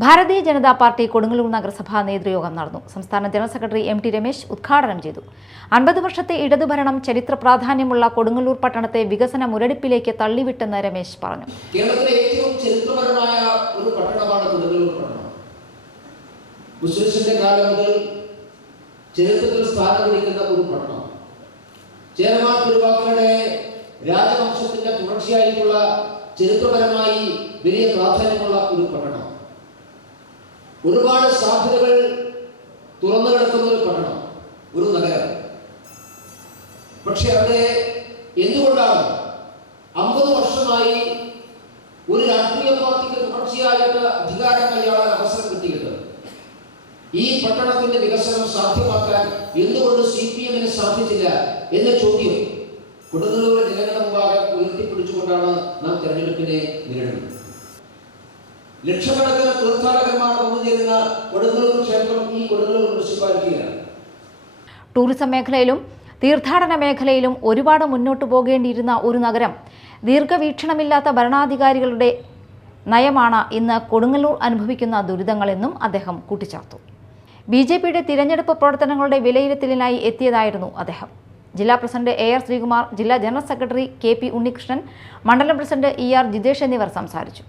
Bharatiya Janata party Kodungallur നഗരസഭാ നേതൃയോഗം നടന്നു. സംസ്ഥാന general secretary M T Ramesh ഉദ്ഘാടനം ചെയ്തു. അൻപത് വർഷത്തെ ഇടതുഭരണം ചരിത്ര പ്രാധാന്യമുള്ള കൊടുങ്ങല്ലൂർ പട്ടണത്തെ വികസന മുരടിപ്പിലേക്ക് തള്ളിവിട്ടെന്ന് രമേശ് പറഞ്ഞു. കേരളത്തിലെ ഏറ്റവും ചരിത്രപരമായ ഒരു പട്ടണമാണ് കൊടുങ്ങല്ലൂർ പട്ടണം. മുതൽ ഒരു പട്ടണം. രാജവംശത്തിന്റെ തുടർച്ചയായിട്ടുള്ള ചരിത്രപരമായി വലിയ പ്രാധാന്യമുള്ള ഒരു പട്ടണം. ഒരുപാട് സാധ്യതകൾ തുറന്നു കിടക്കുന്ന ഒരു പട്ടണം ഒരു നഗരം. പക്ഷെ അവിടെ എന്തുകൊണ്ടാണ് അമ്പത് വർഷമായി ഒരു രാഷ്ട്രീയ പാർട്ടിക്ക് തുടർച്ചയായിട്ട് അധികാരം കൈയാളാൻ അവസരം കിട്ടിയിട്ട് ഈ പട്ടണത്തിന്റെ വികസനം സാധ്യമാക്കാൻ എന്തുകൊണ്ട് സി പി എമ്മിന് സാധിച്ചില്ല എന്ന ചോദ്യം കൊടുങ്ങല്ലൂരിലെ ജനങ്ങളുടെ മുമ്പാകെ ഉയർത്തിപ്പിടിച്ചുകൊണ്ടാണ് നാം തെരഞ്ഞെടുപ്പിനെ നേരിടുന്നത്. ലക്ഷക്കണക്കിന് തീർത്ഥാടകന്മാർ വന്നുചേരുന്ന കൊടുങ്ങല്ലൂർ ക്ഷേത്രം ഈ കൊടുങ്ങല്ലൂർ മുനിസിപ്പാലിറ്റിയിലാണ്. ടൂറിസം മേഖലയിലും തീർത്ഥാടന മേഖലയിലും ഒരുപാട് മുന്നോട്ട് പോകേണ്ടിയിരുന്ന ഒരു നഗരം ദീർഘവീക്ഷണമില്ലാത്ത ഭരണാധികാരികളുടെ നയമാണ് ഇന്ന് കൊടുങ്ങല്ലൂർ അനുഭവിക്കുന്ന ദുരിതങ്ങളെന്നും അദ്ദേഹം കൂട്ടിച്ചേർത്തു. ബി ജെ പിയുടെ തിരഞ്ഞെടുപ്പ് പ്രവർത്തനങ്ങളുടെ വിലയിരുത്തലിനായി എത്തിയതായിരുന്നു അദ്ദേഹം. ജില്ലാ പ്രസിഡന്റ് എ ആർ ശ്രീകുമാർ ജില്ലാ general secretary K P Unnikrishnan മണ്ഡലം പ്രസിഡന്റ് ഇ ആർ ജിതേഷ് എന്നിവർ സംസാരിച്ചു.